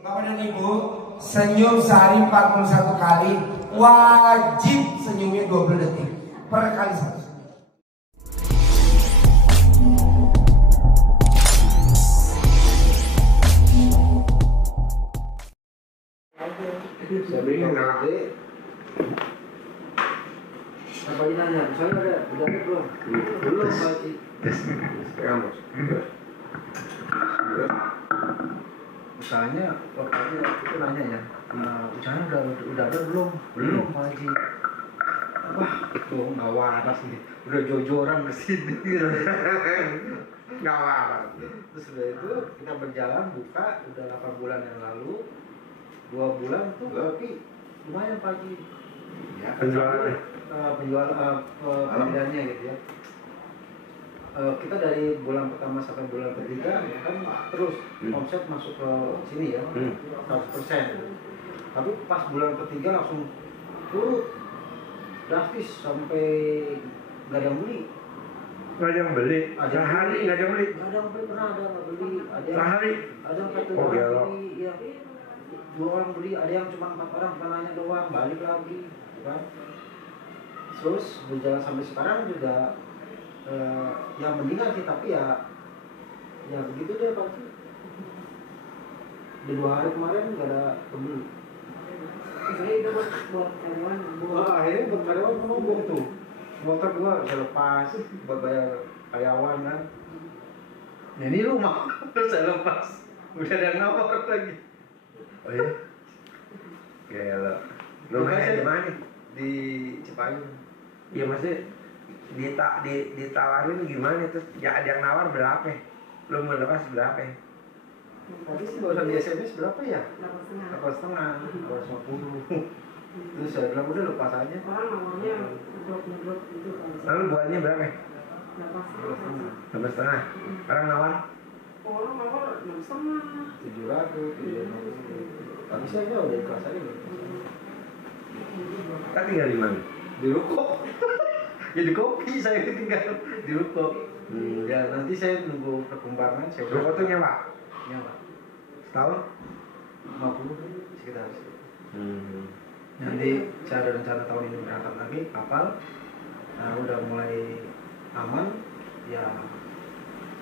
Bapak dan Ibu, senyum sehari 41 kali, wajib senyumnya 20 detik per kali satu. Saya beri gede. Apa ini nanya? Saya udah ada belum? Belum Pak Haji. Usahanya waktu itu nanya ya, usahanya udah ada belum? Belum Pak Haji. Wah, tuh nggak waras nih. Udah jojoran ke sini. Nggak waras. Terus udah itu kita berjalan buka udah 8 bulan yang lalu. 2 bulan tuh tapi lumayan Pak Haji. Ya, penjualannya gitu ya. Kita dari bulan pertama sampai bulan ketiga kan terus omset masuk ke sini ya 100%. Tapi pas bulan ketiga langsung turun drastis sampai nggak ada yang beli. Nggak ada yang beli. Sehari nggak ada yang beli. Nggak ada yang beli, pernah ada nggak beli. Sehari. Ada yang satu orang beli, ya 2 orang beli, ada yang cuma 4 orang cuma nanya doang, balik lagi, kan? Terus berjalan sampai sekarang juga yang mendingan sih, tapi ya begitu deh Pak. Di 2 hari kemarin nggak ada pembeli. Saya udah buat karyawan. Akhirnya buat karyawan ngomong tuh, motor gua bisa lepas buat bayar karyawan kan. Nah, ini rumah terus saya lepas, udah ada yang nawar lagi. Oh iya? Gila. Rumahnya di mana? Di Cipayung. Ya maksudnya ditawarin gimana terus ya ada yang nawar berapa? Lu mau lepas berapa? Tadi sih barusan di SMS berapa ya? 8,5. 8,5, 250. Terus saya bilang udah lepas aja. Orang namanya drop itu kan. Lalu buahnya berapa? 8,5. 8,5. Orang nawar? Orang nawar 6,5. 700, 750. Tapi saya udah ikhlas aja. Kan tinggal di mana? Di ruko. Ya di kopi saya tinggal di ruko. Ya nanti saya nunggu perkembangan. Ruko tuh nyewa? Nyewa. Setahun? 50 sekitar situ. Nanti saya ada rencana tahun ini berangkat lagi kapal. Nah, udah mulai aman ya.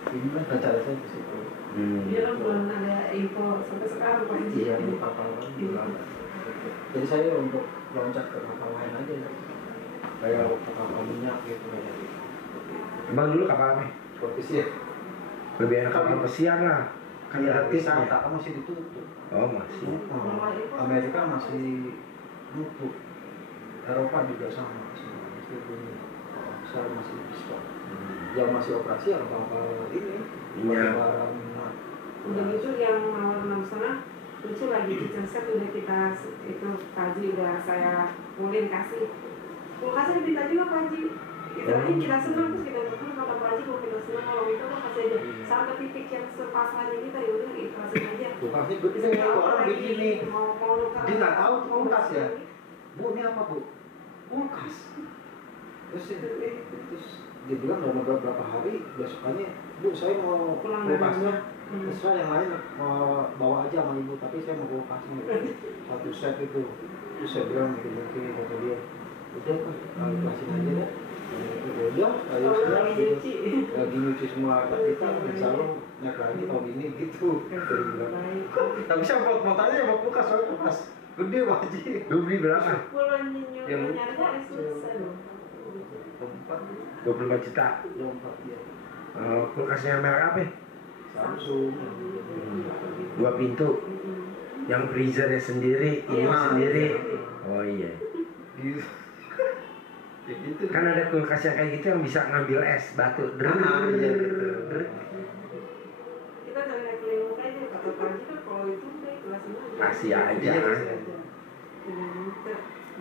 Ini kan rencana saya ke situ. Dia kan belum ada info sampai sekarang Pak Haji. Iya, di kapal kan belum ada. Jadi saya untuk loncat ke kapal lain aja ya. Kayak ke kapal minyak gitu ya. Emang dulu kapal apa? Seperti sih. Lebih enak kapal pesiar lah. Kan Ya, gratis bisa, ya. tak masih ditutup. Oh masih. Amerika masih nutup. Eropa juga sama semua itu saya masih bisa. Yang masih operasi ya kapal ini. Iya. Barang minyak. Udah gitu yang nawar 6,5 lucu lagi kitchen set udah kita itu Pak Haji udah saya pulin kasih. Kulkasnya diminta juga Pak Haji. Kita senang terus kita ngomong kata Pak Haji kalau kita senang kalau itu kan kasih aja sampai titik yang sepasan ini tadi udah ikhlasin aja. Kulkasnya gede orang begini. Dia nggak tahu kulkas ya. Bu ini apa bu? Kulkas. Terus dia bilang dalam beberapa hari besokannya, bu saya mau kulkasnya. Terserah yang lain mau bawa aja sama ibu, tapi saya mau kulkasnya satu set itu. Terus saya bilang mungkin kata dia, udah kan ikhlasin aja deh. Udah, ayo sudah lagi nyuci semua kita, insya Allah naik lagi tahun ini gitu. Tapi saya mau tanya mau kulkas, soal kulkas gede wajib. Lu beli berapa? Yang nyari susah loh. 24 juta. 24 ya. Kulkasnya merek apa? Samsung. 2 pintu. Yang freezernya sendiri, ini sendiri. Oh iya. Gitu. Ya gitu. Kan ada kulkas yang kayak gitu yang bisa ngambil es batu. Kita dari keliling aja kata Pak Haji kan kalau itu udah ikhlasin aja. Kasih aja.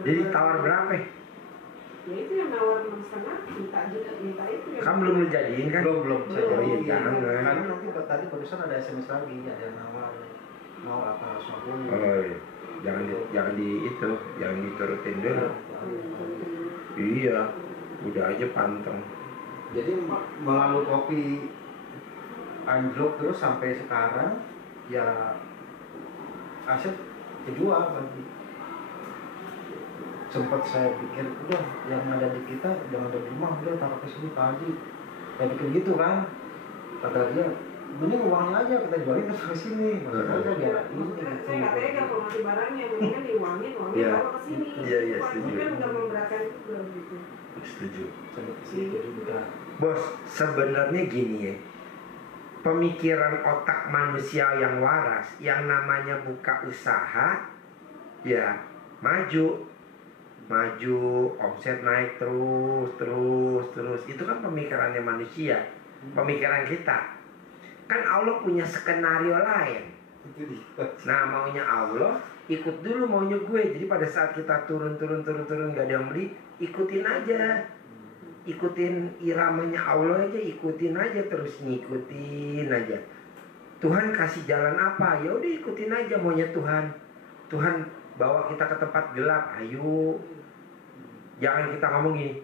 Jadi tawar berapa? Ya itu yang nawar 6,5 minta itu ya. Kan belum lu jadiin kan? Belum. Oh iya jangan. Karena nanti tadi barusan ada SMS lagi, ada yang nawar mau 850. Oh iya. Jangan diturutin dulu. Iya. Udah aja panteng. Jadi melalui kopi anjlok terus sampai sekarang ya aset kejual Pak Haji. Sempat saya pikir udah yang ada di kita jangan ada di rumah, udah taruh ke sini Pak Haji. Saya pikir gitu kan, kata dia mending uangnya aja kita jualin terus ke sini, maksudnya aja biar ini Maksudnya gitu. saya nggak tega kalau ngasih barangnya, mendingan diuangin, uangnya Iya. bawa ke sini. Iya, iya, Pak Haji setuju. kan nggak memberatkan juga gitu. Setuju. Sampai ke situ juga. Bos, sebenarnya gini ya. Pemikiran otak manusia yang waras, yang namanya buka usaha, ya maju, omset naik terus. Itu kan pemikirannya manusia, pemikiran kita. Kan Allah punya skenario lain. Itu dia. Nah maunya Allah, ikut dulu maunya gue. Jadi pada saat kita turun gak ada yang beli, ikutin aja. Ikutin iramanya Allah aja, ikutin aja, terus ngikutin aja. Tuhan kasih jalan apa? Ya udah ikutin aja maunya Tuhan. Tuhan bawa kita ke tempat gelap, ayo. Jangan kita ngomong gini,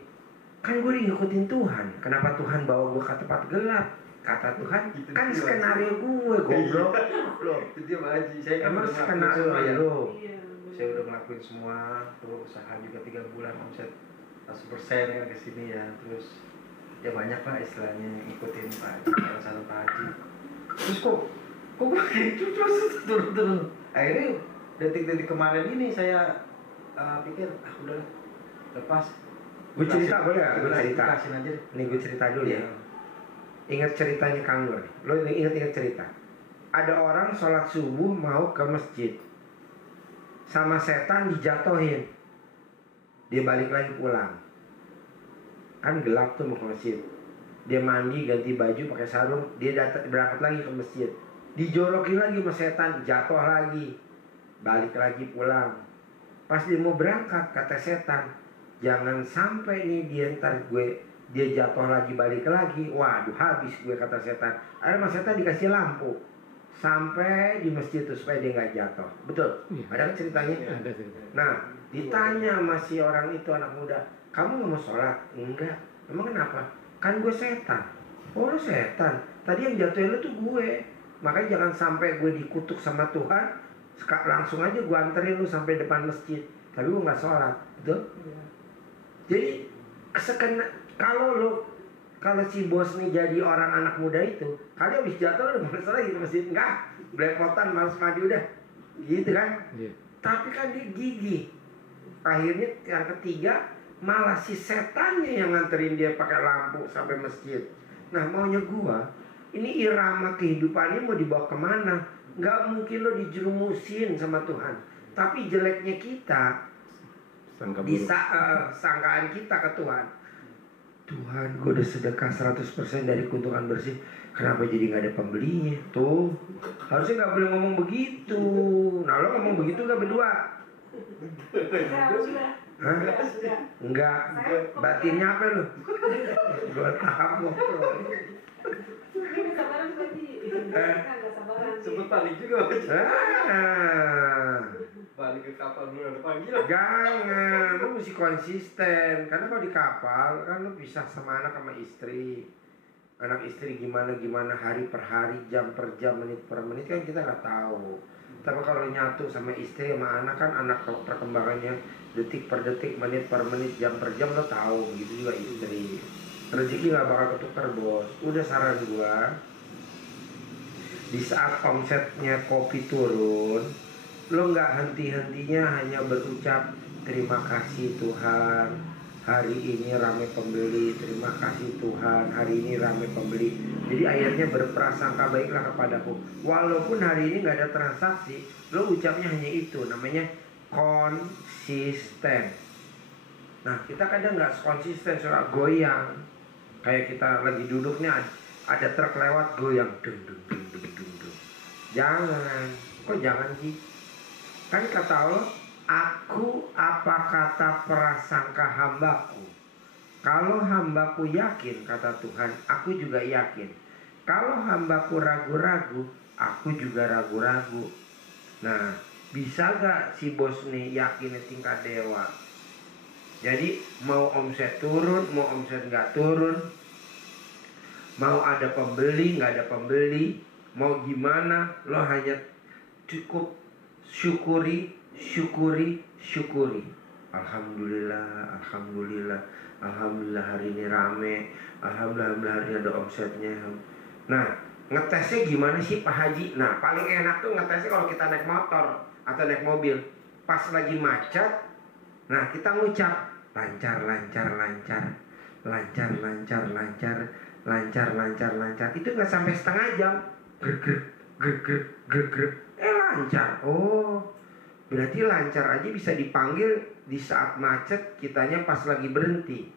kan gue ngikutin Tuhan, kenapa Tuhan bawa gue ke tempat gelap? Kata Tuhan, Itu kan dia. skenario gue, goblok. Loh, Itu dia Pak Haji. Saya kan emang udah ngelakuin skenario semua ya. lo. Iya. Saya udah ngelakuin semua, tuh usaha juga 3 bulan omset 100% kan ke sini ya. Terus ya banyak lah istilahnya ngikutin Pak Haji, saran Pak Haji. Terus kok gue kayak terus turun. Akhirnya detik-detik kemarin ini saya pikir udah lepas. Gue cerita boleh gak? Gue cerita. Kasih aja. Nih gue cerita dulu ya. Iya. Ingat ceritanya Kang Nur. Lo ingat cerita. Ada orang sholat subuh mau ke masjid, sama setan dijatohin. Dia balik lagi pulang. Kan gelap tuh mau ke masjid. Dia mandi, ganti baju, pakai sarung. Dia berangkat lagi ke masjid. Dijorokin lagi sama setan, jatuh lagi. Balik lagi pulang. Pas dia mau berangkat, kata setan, jangan sampai nih dia jatuh lagi, balik lagi. Waduh, habis gue, kata setan. Akhirnya mas setan dikasih lampu sampai di masjid tuh supaya dia nggak jatuh. Betul? Ada kan ceritanya? Iya. Nah, ditanya sama si orang itu, anak muda, kamu nggak mau sholat? Enggak. Emang kenapa? Kan gue setan. Oh, lu setan. Tadi yang jatuhin lu tuh gue. Makanya jangan sampai gue dikutuk sama Tuhan. Langsung aja gue anterin lu sampai depan masjid. Tapi gue nggak sholat. Betul? Jadi kalau si bos nih jadi orang anak muda itu, kali habis jatuh udah males lagi ke masjid. Enggak, belepotan, males mandi udah. Gitu kan? Tapi kan dia gigih. Akhirnya yang ketiga, malah si setannya yang nganterin dia pakai lampu sampai masjid. Nah maunya gua, ini irama kehidupannya mau dibawa kemana? Nggak mungkin lo dijerumusin sama Tuhan. Tapi jeleknya kita, sangkaan kita ke Tuhan, Tuhan gue udah sedekah 100% dari keuntungan bersih, kenapa jadi gak ada pembelinya? Tuh, harusnya gak boleh ngomong begitu. Nah lo ngomong begitu gak berdua? Sudah. Hah? Sudah. Enggak, batinnya apa lu? Gue tahu. Ini nggak sabaran Pak Haji. Kan nggak sabaran. Sempet panik juga Pak Haji. Balik ke kapal dulu ada panggilan. Jangan, lu mesti konsisten. Karena kalau di kapal kan lu pisah sama anak sama istri. Anak istri gimana hari per hari, jam per jam, menit per menit kan kita nggak tahu. Tapi kalau nyatu sama istri sama anak kan anak perkembangannya detik per detik, menit per menit, jam per jam lo tahu. Begitu juga istri. Rezeki nggak bakal ketukar bos. Udah saran gua, di saat omsetnya kopi turun, lo nggak henti-hentinya hanya berucap terima kasih Tuhan, hari ini rame pembeli, terima kasih Tuhan, hari ini rame pembeli. Jadi ayatnya berprasangka baiklah kepadaku. Walaupun hari ini nggak ada transaksi, lo ucapnya hanya itu, namanya konsisten. Nah kita kadang nggak konsisten, suka goyang. Kayak kita lagi duduknya ada truk lewat goyang, dung. Jangan, kok jangan sih? Kan kata Allah, aku apa kata prasangka hambaku. Kalau hambaku yakin, kata Tuhan, aku juga yakin. Kalau hambaku ragu-ragu, aku juga ragu-ragu. Nah, bisa gak si bos nih yakin tingkat dewa? Jadi mau omset turun, mau omset gak turun, mau ada pembeli, gak ada pembeli, mau gimana, lo hanya cukup syukuri, syukuri, syukuri. Alhamdulillah, alhamdulillah, alhamdulillah hari ini rame, alhamdulillah hari ini ada omsetnya. Nah, ngetesnya gimana sih Pak Haji? Nah, paling enak tuh ngetesnya kalau kita naik motor atau naik mobil. Pas lagi macet, nah kita ngucap lancar, lancar, lancar, lancar, lancar, lancar, lancar, lancar, lancar. Itu nggak sampai setengah jam. Grek, grek, grek, grek, grek, lancar. Oh, berarti lancar aja bisa dipanggil di saat macet, kitanya pas lagi berhenti.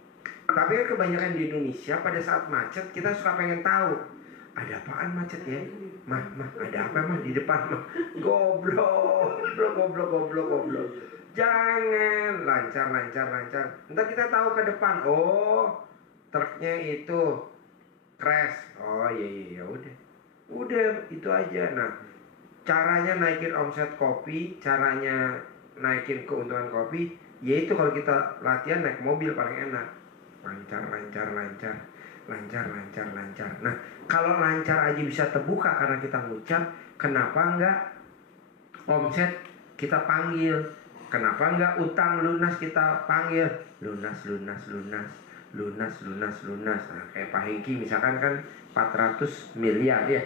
Tapi kan kebanyakan di Indonesia pada saat macet kita suka pengen tahu, ada apaan macet ya? Mah, ada apa mah di depan mah? Goblok, goblok, goblok, goblok. Jangan lancar, lancar, lancar. Ntar kita tahu ke depan, oh truknya itu crash. Oh iya, udah itu aja. Nah, caranya naikin omset kopi, caranya naikin keuntungan kopi, yaitu kalau kita latihan naik mobil paling enak. Lancar, lancar, lancar, lancar, lancar, lancar. Nah, kalau lancar aja bisa terbuka karena kita ngucap, kenapa enggak omset kita panggil? Kenapa enggak utang lunas kita panggil? Lunas, lunas, lunas, lunas, lunas, lunas. Nah, kayak Pak Hengki misalkan kan 400 miliar ya.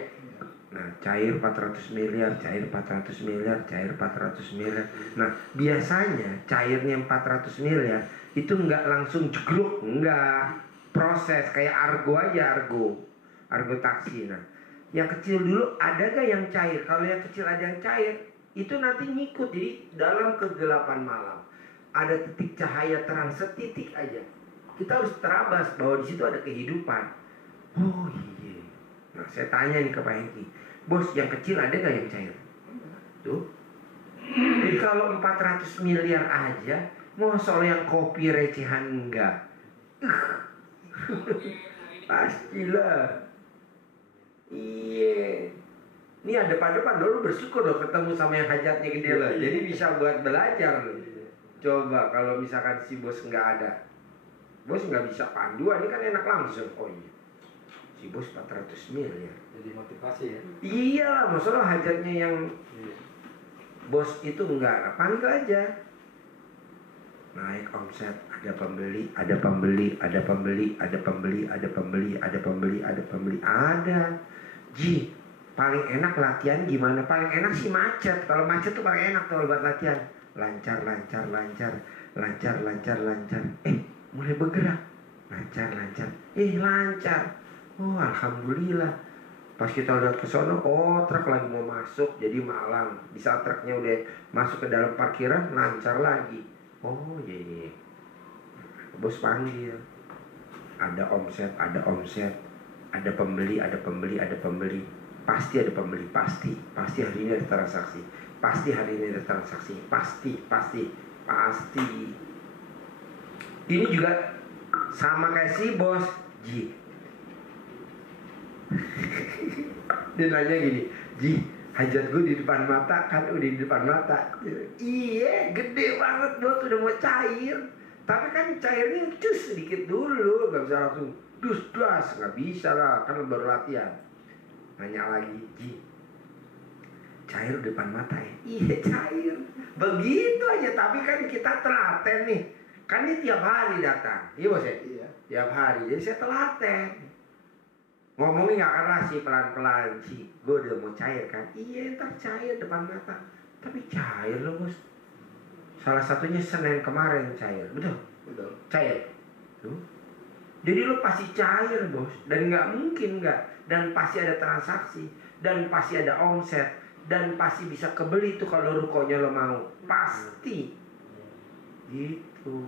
Nah, cair 400 miliar, cair 400 miliar, cair 400 miliar. Nah, biasanya cairnya 400 miliar itu nggak langsung jegluk, nggak. Proses kayak argo aja, argo taksi. Nah, yang kecil dulu ada gak yang cair? Kalau yang kecil ada yang cair, itu nanti ngikut. Jadi dalam kegelapan malam ada titik cahaya terang setitik aja. Kita harus terabas bahwa di situ ada kehidupan. Oh iya. Nah, saya tanya nih ke Pak Hengki, bos, yang kecil ada gak yang cair? Tuh. Jadi kalau 400 miliar aja, mau soal yang kopi recehan enggak? Pastilah. Iya. Ini ada depan dulu bersyukur dong ketemu sama yang hajatnya gede loh. Jadi bisa buat belajar loh. Coba kalau misalkan si bos nggak ada, bos nggak bisa panduan, ini kan enak langsung. Oh iya, si bos 400 miliar. Jadi motivasi ya. Iya lah, masalah hajatnya yang bos itu enggak, panggil aja. Naik omset, ada pembeli, ada pembeli, ada pembeli, ada pembeli, ada pembeli, ada pembeli, ada pembeli, ada. Ji, paling enak latihan gimana? Paling enak sih macet. Kalau macet tuh paling enak tuh buat latihan. Lancar, lancar, lancar, lancar, lancar, lancar. Mulai bergerak. Lancar, lancar. Lancar. Oh, alhamdulillah. Pas kita udah ke sono, oh truk lagi mau masuk, jadi malam. Di saat truknya udah masuk ke dalam parkiran, lancar lagi. Oh iya. Bos panggil. Ada omset, ada omset. Ada pembeli, ada pembeli, ada pembeli. Pasti ada pembeli, pasti hari ini ada transaksi. Pasti hari ini ada transaksi. Pasti. Ini juga sama kayak si bos, Ji. Dia nanya gini, Ji, hajat gue di depan mata, kan udah di depan mata. Iya, gede banget bos, udah mau cair. Tapi kan cairnya cus sedikit dulu, gak bisa langsung dus-das, gak bisa lah, kan baru latihan. Nanya lagi, Ji, cair di depan mata ya? Iya cair. Begitu aja, tapi kan kita telaten nih. Kan ini tiap hari datang, iya bos ya? Iya. Tiap hari, jadi saya telaten. Ngomongnya gak keras sih, pelan-pelan sih. Gue udah mau cair kan? Iya, ntar cair depan mata. Tapi cair loh bos. Salah satunya Senin kemarin cair, betul? Betul. Cair. Tuh. Jadi lo pasti cair bos. Dan gak mungkin gak. Dan pasti ada transaksi. Dan pasti ada omset. Dan pasti bisa kebeli tuh kalau rukonya lo mau. Pasti. Gitu.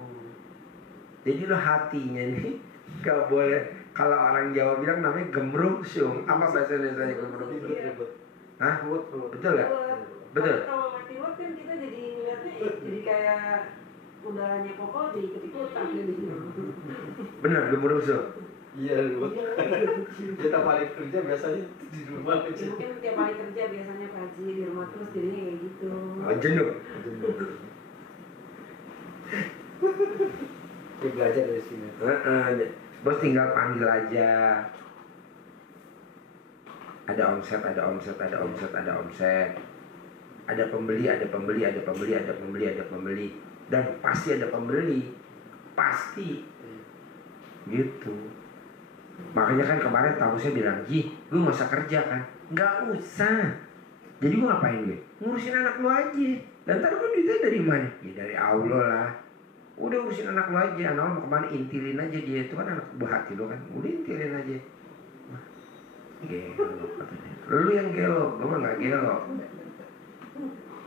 Jadi lo hatinya nih gak boleh. Kalau orang Jawa bilang namanya gemrungsung. Apa bahasa Indonesia gemrungsung? Hah? Betul gak? Betul. Kalau mati word kan kita jadi niatnya jadi kayak udaranya koko jadi ikut-ikutan jadi. Benar, gemrungsung. Iya, kita balik kerja biasanya di rumah aja. Mungkin tiap hari kerja biasanya Haji di rumah terus jadinya kayak gitu. Jenuh. Dia belajar dari sini. Bos tinggal panggil aja. Ada omset, ada omset, ada omset, ada omset. Ada pembeli, ada pembeli, ada pembeli, ada pembeli, ada pembeli. Dan pasti ada pembeli. Pasti. Gitu. Makanya kan kemarin tamu saya bilang, Ji, gue gak usah kerja kan? Gak usah. Jadi gue ngapain gue? Ngurusin anak lu aja. Dan ntar gue duitnya dari mana? Ya dari Allah lah. Udah urusin anak lu aja. Anak lu mau kemana? Intilin aja dia. Itu kan anak buah hati lu kan. Udah intilin aja. Wah, gelo katanya. Lu yang gelo, gue mah gak gelo.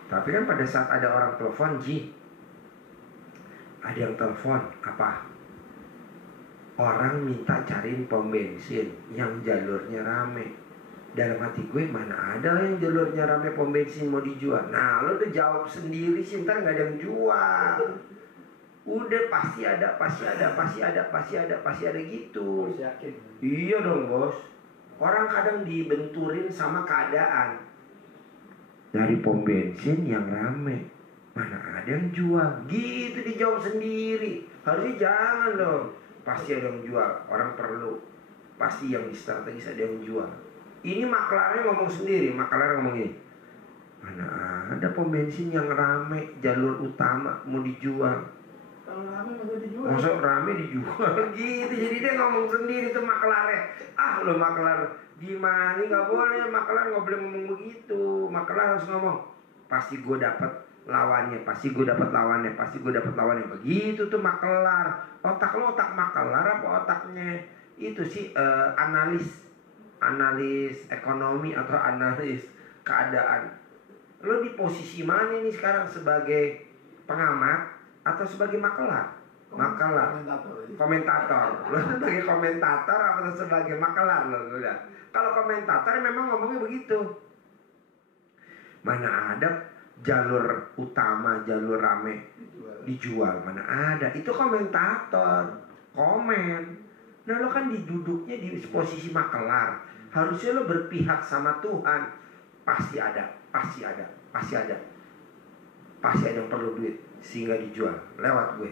Tapi kan pada saat ada orang telepon, Ji, ada yang telepon apa? Orang minta cariin pom bensin yang jalurnya rame. Dalam hati gue, mana ada yang jalurnya rame pom bensin mau dijual. Nah lo udah jawab sendiri sih, ntar gak ada yang jual. Udah pasti ada, pasti ada, pasti ada, pasti ada, pasti ada gitu. Harus yakin. Iya dong bos. Orang kadang dibenturin sama keadaan. Dari pom bensin yang rame, mana ada yang jual. Gitu dijawab sendiri. Harusnya jangan dong. Pasti ada yang jual, orang perlu. Pasti yang di strategis ada yang jual. Ini maklarnya ngomong sendiri, maklarnya ngomong ini. Mana ada pom bensin yang rame, jalur utama mau dijual. Kalau rame nggak dijual. Masuk rame dijual gitu. Jadi dia ngomong sendiri tuh maklarnya. Ah lo maklar gimana? Nggak boleh, maklar nggak boleh ngomong begitu. Maklar harus ngomong, pasti gue dapat lawannya, pasti gue dapat lawannya, pasti gue dapat lawannya. Begitu tuh maklar. Otak lo otak maklar apa otaknya itu sih analis ekonomi atau analis keadaan. Lo di posisi mana nih sekarang, sebagai pengamat atau sebagai maklar? Maklar, komentator. Lo sebagai komentator atau sebagai maklar lo udah. Kalau komentator memang ngomongnya begitu. Mana ada jalur utama, jalur rame dijual, mana ada. Itu komentator, komen. Nah lo kan diduduknya di posisi maklar. Harusnya lo berpihak sama Tuhan. Pasti ada, pasti ada, pasti ada. Pasti ada yang perlu duit sehingga dijual. Lewat gue.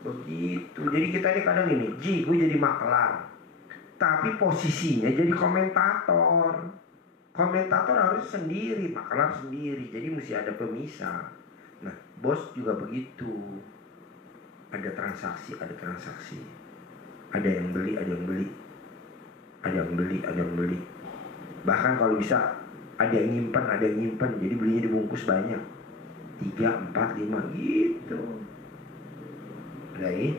Begitu. Jadi kita ini kadang ini, Ji, gue jadi maklar, tapi posisinya jadi komentator. Komentator harus sendiri, maklar sendiri. Jadi mesti ada pemisah. Nah, bos juga begitu. Ada transaksi, ada transaksi. Ada yang beli, ada yang beli. Ada yang beli, ada yang beli. Bahkan kalau bisa ada yang nyimpan, ada yang nyimpan. Jadi belinya dibungkus banyak. 3, 4, 5 gitu. Ada ini?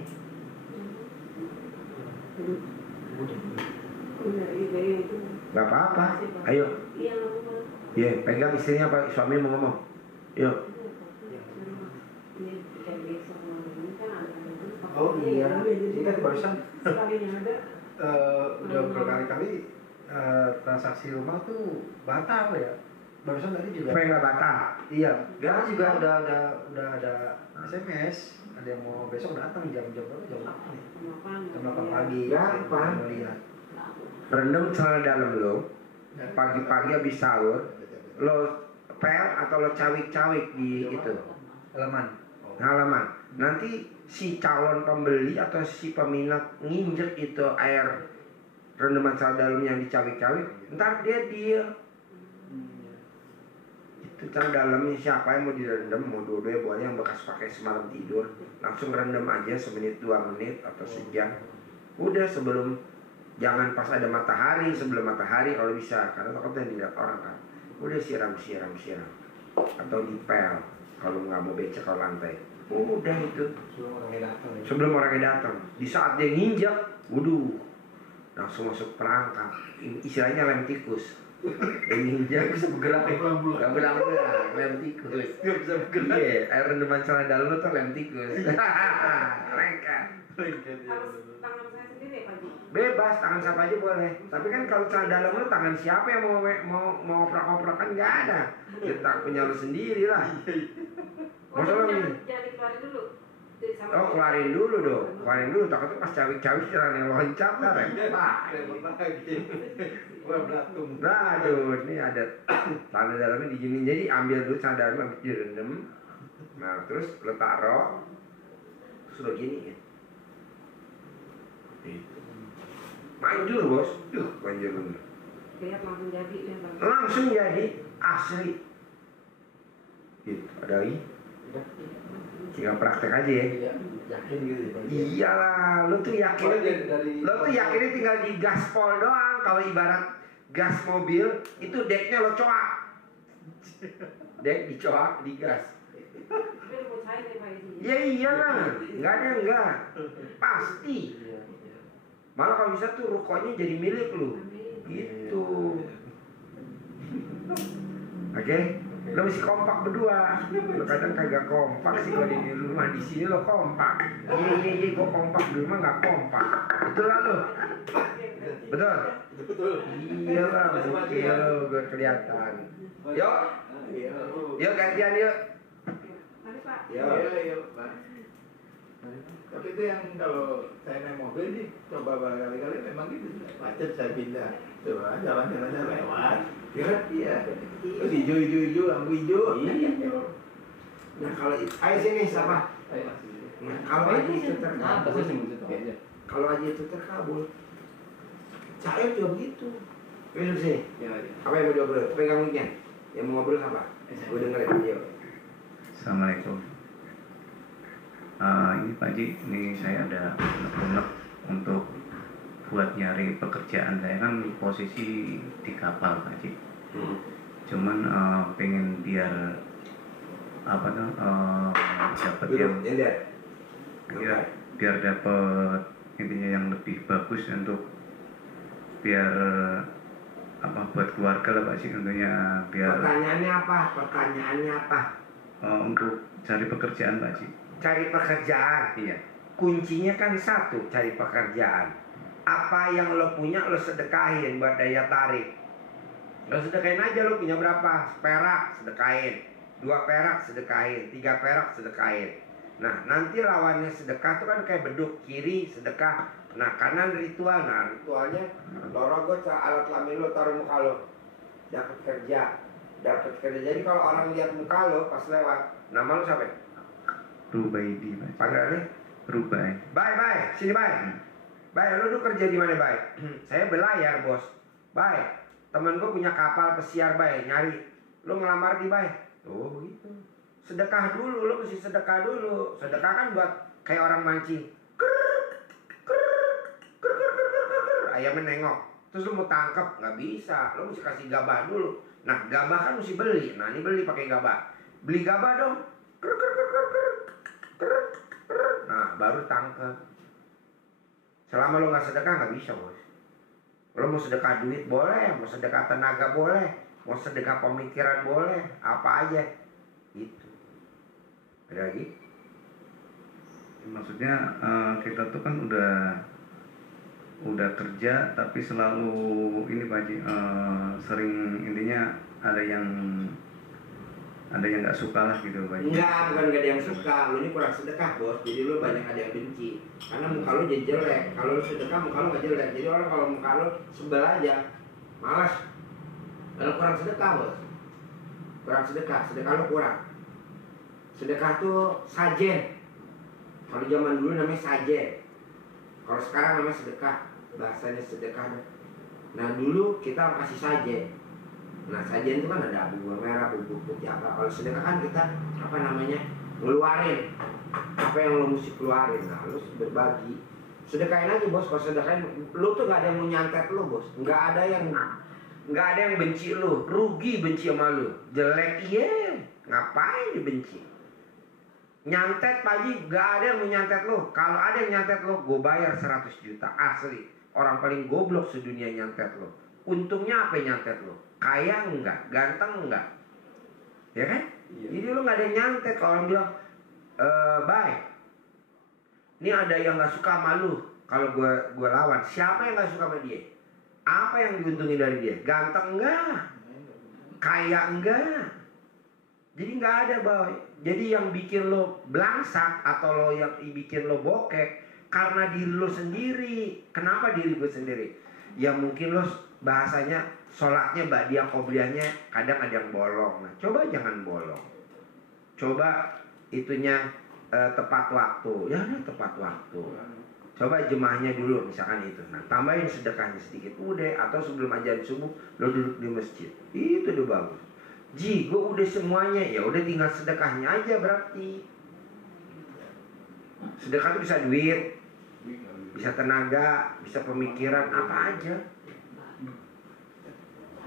Gak apa-apa. Ayo. Iya, pegang istrinya apa suami mau ngomong. Yuk. Oh iya, ini kan barusan udah berkali-kali transaksi rumah tuh batal ya. Barusan tadi juga. Supaya nggak batal. Iya, karena juga udah ada SMS, ada yang mau besok datang jam berapa? Jam 8 pagi. Gampang. Saya melihat. Rendam celana dalam lo. Pagi-pagi habis sahur, lo pel atau lo cawik-cawik di itu halaman. Nanti si calon pembeli atau si peminat nginjek itu air rendaman celana dalam yang dicawik-cawik, ntar dia itu celana dalamnya siapa yang mau direndam, mau dua-duanya buahnya yang bekas pakai semalam tidur, langsung rendam aja semenit 2 menit atau sejam. Udah sebelum, jangan pas ada matahari, sebelum matahari kalau bisa, karena takutnya dilihat orang kan. Udah siram atau dipel kalau nggak mau becek ke lantai. Udah itu sebelum orangnya datang. Di saat dia nginjak, langsung masuk perangkap. Istilahnya lem tikus. Dia nginjak bisa bergerak, nggak belang-belang, lem tikus. Bisa bergerak. Iya, air rendaman celana dalam itu lem tikus. Lengket. Harus tangan saya sendiri ya Pak Ji? Bebas, tangan siapa aja boleh. Tapi kan kalau celana dalam lu tangan siapa yang mau oprak-oprak kan nggak ada. Kita punya lu sendiri lah. Masalah jangan nih. dikeluarin dulu. Oh keluarin dulu dong, keluarin dulu. Takutnya pas cawik-cawik celana loncat lah repot. Aduh, ini ada celana dalamnya diginin. Jadi ambil dulu celana dalamnya, habis direndam. Nah terus lu taruh, sudah gini ya. Manjur bos, manjur bener. Lihat langsung jadi ya Bang. Langsung jadi asli. Gitu. Ada lagi? Tinggal praktek aja ya. Iya, yakin gitu ya, Pak. Iyalah, lu tuh yakinnya dari tinggal di gaspol doang. Kalau ibarat gas mobil itu deknya lo coak. Dek dicoak, digas. Tapi udah mau cair ya Pak Haji. Ya iyalah, nggak ada enggak. Pasti. Iya, iya. Malah kalau bisa tuh rukonya jadi milik lu. Amin. Gitu. Oke? Lo mesti kompak berdua. Lo kadang kagak kompak sih kalau di rumah, di sini lo kompak. Iya, gua kompak, di rumah nggak kompak. Betul lah lo? Betul? Betul. Iya lah, iya lo, gue kelihatan. Yuk, yuk gantian yuk. Mari Pak. Iya, Pak. Tapi itu yang kalau saya naik mobil nih, coba berkali-kali memang gitu. Macet saya pindah. Coba jalan-jalan aja lewat. Iya. Terus hijau, lampu hijau. Nah kalau ayo sini siapa? Nah, kalau aja itu terkabul, kalau aja itu terkabul, cair juga begitu. Minum sini. Apa yang mau diobrol? Pegang mic-nya. Yang mau ngobrol apa? Gue dengerin. Ayo. Assalamualaikum. Ini Pak Haji, ini saya ada unek-unek untuk buat nyari pekerjaan. Saya kan posisi di kapal Pak Haji. Cuman pengen biar apa tuh dapat yang biar dapat intinya yang lebih bagus untuk biar apa buat keluarga lah Pak Haji, tentunya biar Pertanyaannya apa? untuk cari pekerjaan Pak Haji. Cari pekerjaan. Iya. Kuncinya kan satu, cari pekerjaan. Apa yang lo punya lo sedekahin buat daya tarik. Lo sedekahin aja, lo punya berapa? Perak sedekahin, 2 perak sedekahin, 3 perak sedekahin. Nah nanti lawannya sedekah tuh kan kayak beduk, kiri sedekah, nah kanan ritual. Nah ritualnya lo rogoh alat kelamin lo, taruh muka lo, dapat kerja. Jadi kalau orang lihat muka lo pas lewat, nama lo siapa? Rubaidi Pak Haji. Panggilannya? Rubai. Bye, sini Bye, lu tuh kerja di mana Bye? Saya belayar bos. Bye, temen gue punya kapal pesiar Bye, nyari. Lu ngelamar di Bye. Tuh begitu. Sedekah dulu, lu mesti sedekah dulu. Sedekah kan buat kayak orang mancing. Ayamnya nengok. Terus lu mau tangkap, nggak bisa. Lu mesti kasih gabah dulu. Nah gabah kan mesti beli. Nah ini beli pakai gabah. Beli gabah dong. Nah baru tangkap. Selama lo nggak sedekah nggak bisa bos. Lo mau sedekah duit boleh, mau sedekah tenaga boleh, mau sedekah pemikiran boleh, apa aja itu. Ada lagi? Maksudnya kita tuh kan udah kerja tapi selalu ini Pak Haji, sering intinya ada yang nggak suka lah gitu Pak Haji. Bukan nggak ada yang suka. Lu ini kurang sedekah bos. Jadi lu banyak ada yang benci. Karena muka lu jadi jelek. Kalau lu sedekah muka lu nggak jelek. Jadi orang kalau muka lu sebel aja, malas. Kalau kurang sedekah bos. Kurang sedekah. Sedekah lu kurang. Sedekah tuh sajen. Kalau zaman dulu namanya sajen. Kalau sekarang namanya sedekah. Bahasanya sedekah. Nah dulu kita kasih sajen. Nah sajian itu kan ada bubur merah, bubur putih apa. Kalau sedekah kan kita apa namanya ngeluarin apa yang lo mesti keluarin. Nah lo berbagi, sedekahin aja bos. Kalau sedekahin, lo tuh gak ada yang mau nyantet lo bos. Nggak ada yang benci lo. Rugi benci sama lo. Jelek iya, ngapain dibenci? Nyantet Pak Haji, gak ada yang mau nyantet lo. Kalau ada yang nyantet lo, gue bayar 100 juta asli. Orang paling goblok sedunia nyantet lo. Untungnya apa yang nyantet lo? Kaya enggak? Ganteng enggak? Ya kan? Iya. Jadi lu gak ada yang nyantet. Kalau orang bilang bye, ini ada yang gak suka sama lu. Kalau gue lawan, siapa yang gak suka sama dia? Apa yang diuntungin dari dia? Ganteng enggak? Kaya enggak? Jadi gak ada boy. Jadi yang bikin lo belangsak atau lo yang bikin lo bokek karena diri lo sendiri. Kenapa diri gue sendiri? Ya mungkin lo bahasanya sholatnya dia qobliyahnya kadang ada yang bolong. Nah coba jangan bolong. Coba itunya tepat waktu. Ya tepat waktu. Coba jemaahnya dulu misalkan itu. Nah tambahin sedekahnya sedikit. Udah. Atau sebelum ajan subuh lo duduk di masjid. Itu udah bagus. Ji, gue udah semuanya, ya udah tinggal sedekahnya aja berarti. Sedekah itu bisa duit, bisa tenaga, bisa pemikiran, apa aja.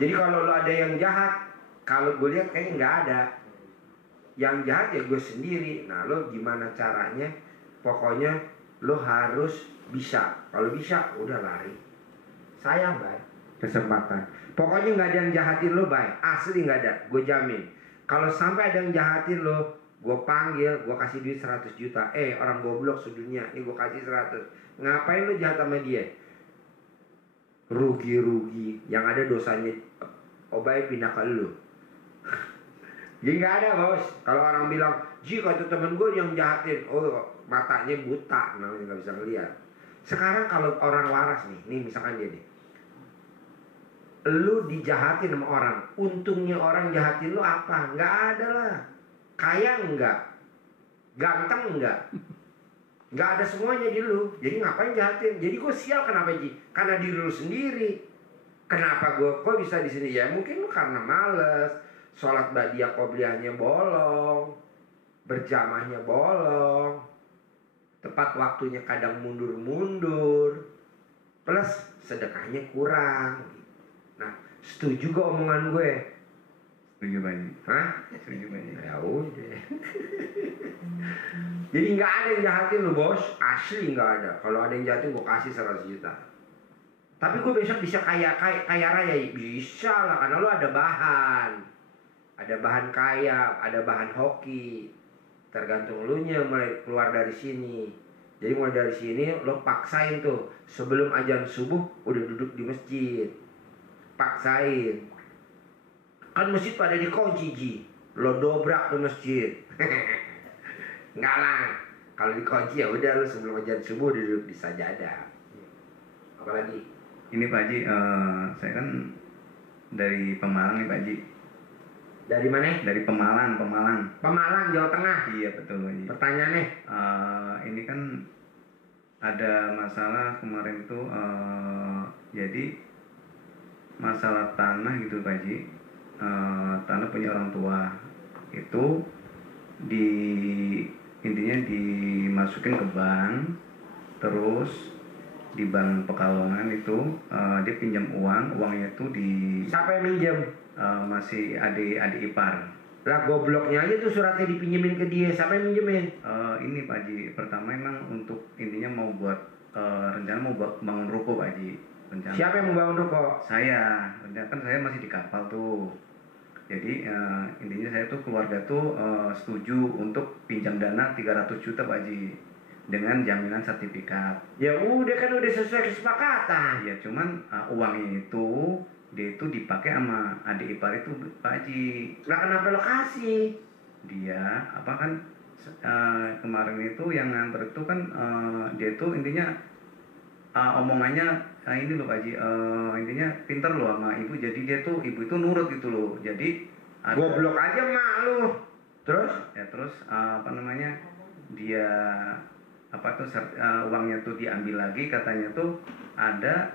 Jadi kalau lo ada yang jahat, kalau gue lihat kayaknya nggak ada. Yang jahat ya gue sendiri. Nah lo gimana caranya? Pokoknya lo harus bisa. Kalau bisa udah lari. Sayang Bay, kesempatan. Pokoknya nggak ada yang jahatin lo Bay. Asli nggak ada, gue jamin. Kalau sampai ada yang jahatin lo, gue panggil, gue kasih duit 100 juta. Orang goblok sedunia, ini gue kasih 100. Ngapain lo jahat sama dia? Rugi-rugi. Yang ada dosanya Obay pindah ke lo. Jadi nggak ada bos. Kalau orang bilang, Ji kalau itu temen gue yang jahatin, matanya buta, namanya nggak bisa ngeliat. Sekarang kalau orang waras nih misalkan dia nih, lu dijahatin sama orang, untungnya orang jahatin lu apa? Nggak ada lah. Kaya enggak, ganteng enggak, nggak ada semuanya di lu. Jadi ngapain jahatin? Jadi gue sial kenapa Ji? Karena diri lu sendiri. Kenapa gue kok bisa di sini? Ya mungkin lu karena males. Sholat ba'diyah qobliyahnya bolong, berjamahnya bolong, tepat waktunya kadang mundur-mundur, plus sedekahnya kurang. Nah, setuju gak omongan gue? Setuju banyak. Hah? Setuju banyak. Ya udah. Jadi nggak ada yang jahatin lu bos, asli nggak ada. Kalau ada yang jahatin gue kasih 100 juta. Tapi gue besok bisa kaya raya, bisa lah karena lu ada bahan. Ada bahan kaya, ada bahan hoki. Tergantung lu nya mulai keluar dari sini. Jadi mulai dari sini lo paksain tuh. Sebelum azan subuh udah duduk di masjid. Paksain. Kan masjid pada dikunci Ji. Lo dobrak tuh masjid. Enggak lah. Kalau dikunci ya udah lo sebelum azan subuh udah duduk di sajadah. Apalagi? Ini Pak Haji, saya kan dari Pemalang nih Pak Haji. Dari mana? Dari Pemalang. Pemalang, Jawa Tengah. Iya betul Pak Haji. Pertanyaannya? Ini kan ada masalah kemarin tuh, jadi masalah tanah gitu Pak Haji. Tanah punya orang tua itu intinya dimasukin ke bank, terus di Bank Pekalongan itu dia pinjam uangnya tuh di Siapa yang minjem? masih adik ipar. Lah gobloknya aja tuh suratnya dipinjemin ke dia. Siapa yang minjemin? Ini Pak Haji, pertama emang untuk intinya mau buat rencana mau buat bangun ruko Pak Haji. Rencana. Siapa yang membangun ruko? Saya, kan saya masih di kapal tuh. Jadi intinya saya tuh keluarga tuh setuju untuk pinjam dana 300 juta Pak Haji dengan jaminan sertifikat. Ya udah kan udah sesuai kesepakatan. Ya cuman uangnya itu dia itu dipakai sama adik ipar itu Pak Haji. Lah kenapa lo kasih? Dia apa kan kemarin itu yang nganter itu kan dia tuh intinya omongannya ini loh Pak Haji, intinya pinter loh sama ibu, jadi dia tuh ibu itu nurut gitu loh. Jadi goblok aja mak lu. Terus? Ya terus apa namanya dia apa tuh uangnya tuh diambil lagi, katanya tuh ada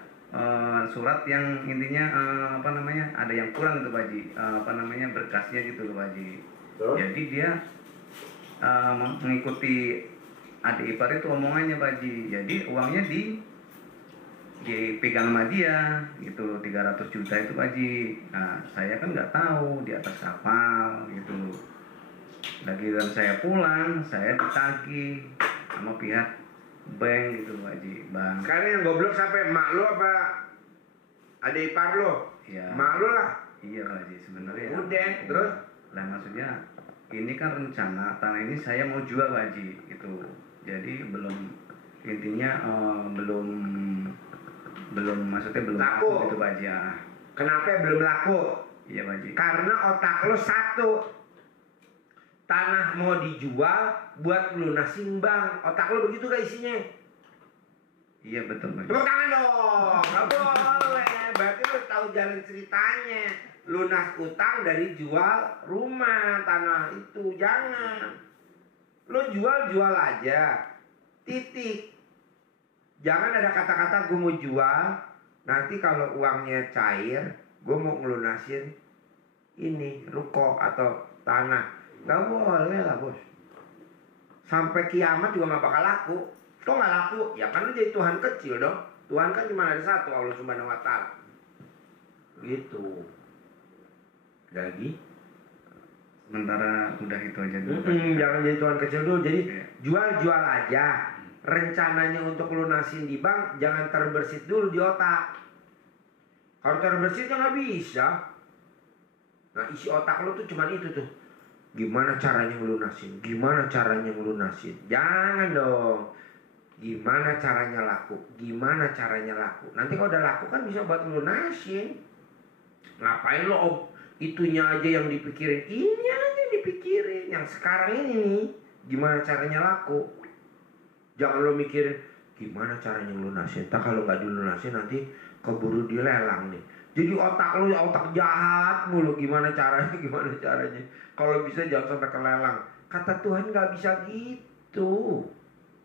surat yang intinya apa namanya ada yang kurang gitu Pak Haji, apa namanya berkasnya gitu loh Pak Haji. Terus? Jadi dia mengikuti adik ipar itu omongannya Pak Haji. Jadi uangnya dipegang sama dia gitu loh, 300 juta itu Pak Haji. Nah saya kan nggak tahu di atas kapal gitu loh. Lagi dan saya pulang saya ditagih sama pihak bank gitu Pak Haji. Bang. Sekarang yang goblok siapa? Mak lu apa adik ipar lu? Ya. Mak lu lah. Iya Pak Haji sebenarnya. Udah, terus? Lah maksudnya ini kan rencana tanah ini saya mau jual Pak Haji gitu. Jadi belum intinya belum maksudnya belum laku gitu Pak Haji. Kenapa belum laku? Iya Pak Haji. Karena otak lo satu, tanah mau dijual buat lunasin bank. Otak lo begitu gak isinya? Iya betul Pak Haji. Tepuk tangan dong. Gak boleh. Berarti lo tahu jalan ceritanya. Lunas utang dari jual rumah, tanah itu. Jangan. Lo jual aja. Titik. Jangan ada kata-kata gue mau jual, nanti kalau uangnya cair, gue mau ngelunasin ini ruko atau tanah. Nggak boleh lah bos. Sampai kiamat juga nggak bakal laku. Kok nggak laku? Ya kan lu jadi Tuhan kecil dong. Tuhan kan cuma ada satu, Allah Subhanahu Wa Taala. Gitu. Ada lagi? Sementara udah itu aja dulu. Jangan jadi Tuhan kecil dulu. Jadi Iya. jual aja. Rencananya untuk lunasin di bank, jangan terbersit dulu di otak. Kalau terbersit ya nggak bisa. Nah isi otak lu tuh cuman itu tuh. Gimana caranya ngelunasin? Gimana caranya ngelunasin? Jangan dong. Gimana caranya laku? Gimana caranya laku? Nanti kalau udah laku kan bisa buat lunasin. Ngapain lo itunya aja yang dipikirin? Ini aja yang dipikirin. Yang sekarang ini nih. Gimana caranya laku? Jangan lo mikirin gimana caranya lunasin. Tak kalau nggak dilunasin nanti keburu dilelang nih. Jadi otak lo otak jahat mulu. Gimana caranya? Gimana caranya? Kalau bisa jangan sampai kelelang. Kata Tuhan nggak bisa gitu.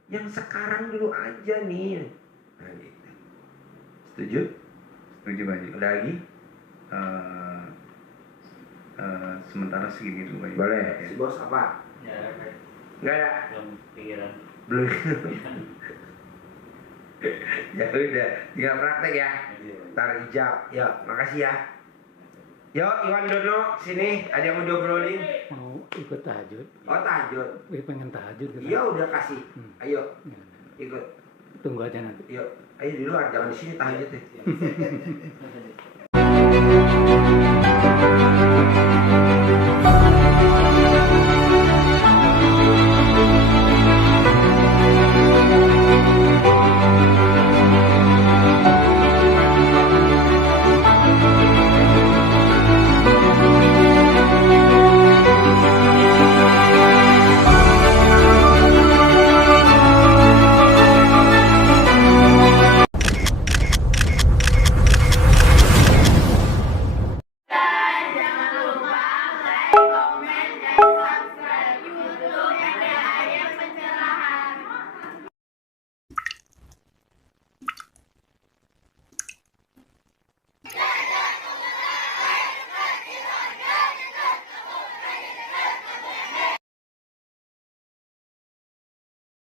Yang sekarang dulu aja nih. Nah, gitu. Setuju? Setuju Pak Haji. Ada lagi? Sementara segini dulu Pak Haji. Boleh. Ya. Si bos apa? Ya, kayak Nggak ada? belum pikiran. Belum. Ya udah, tinggal praktek ya. Ntar ijab. Ya, makasih ya. Yo, Iwan Dono, sini. Ada yang mau diobrolin? Mau ikut tahajud. Oh, tahajud. Pengen tahajud gitu. Iya, udah kasih. Ayo, Ya, ikut. tunggu aja nanti. Yuk, ayo di luar, jangan di sini tahajud deh.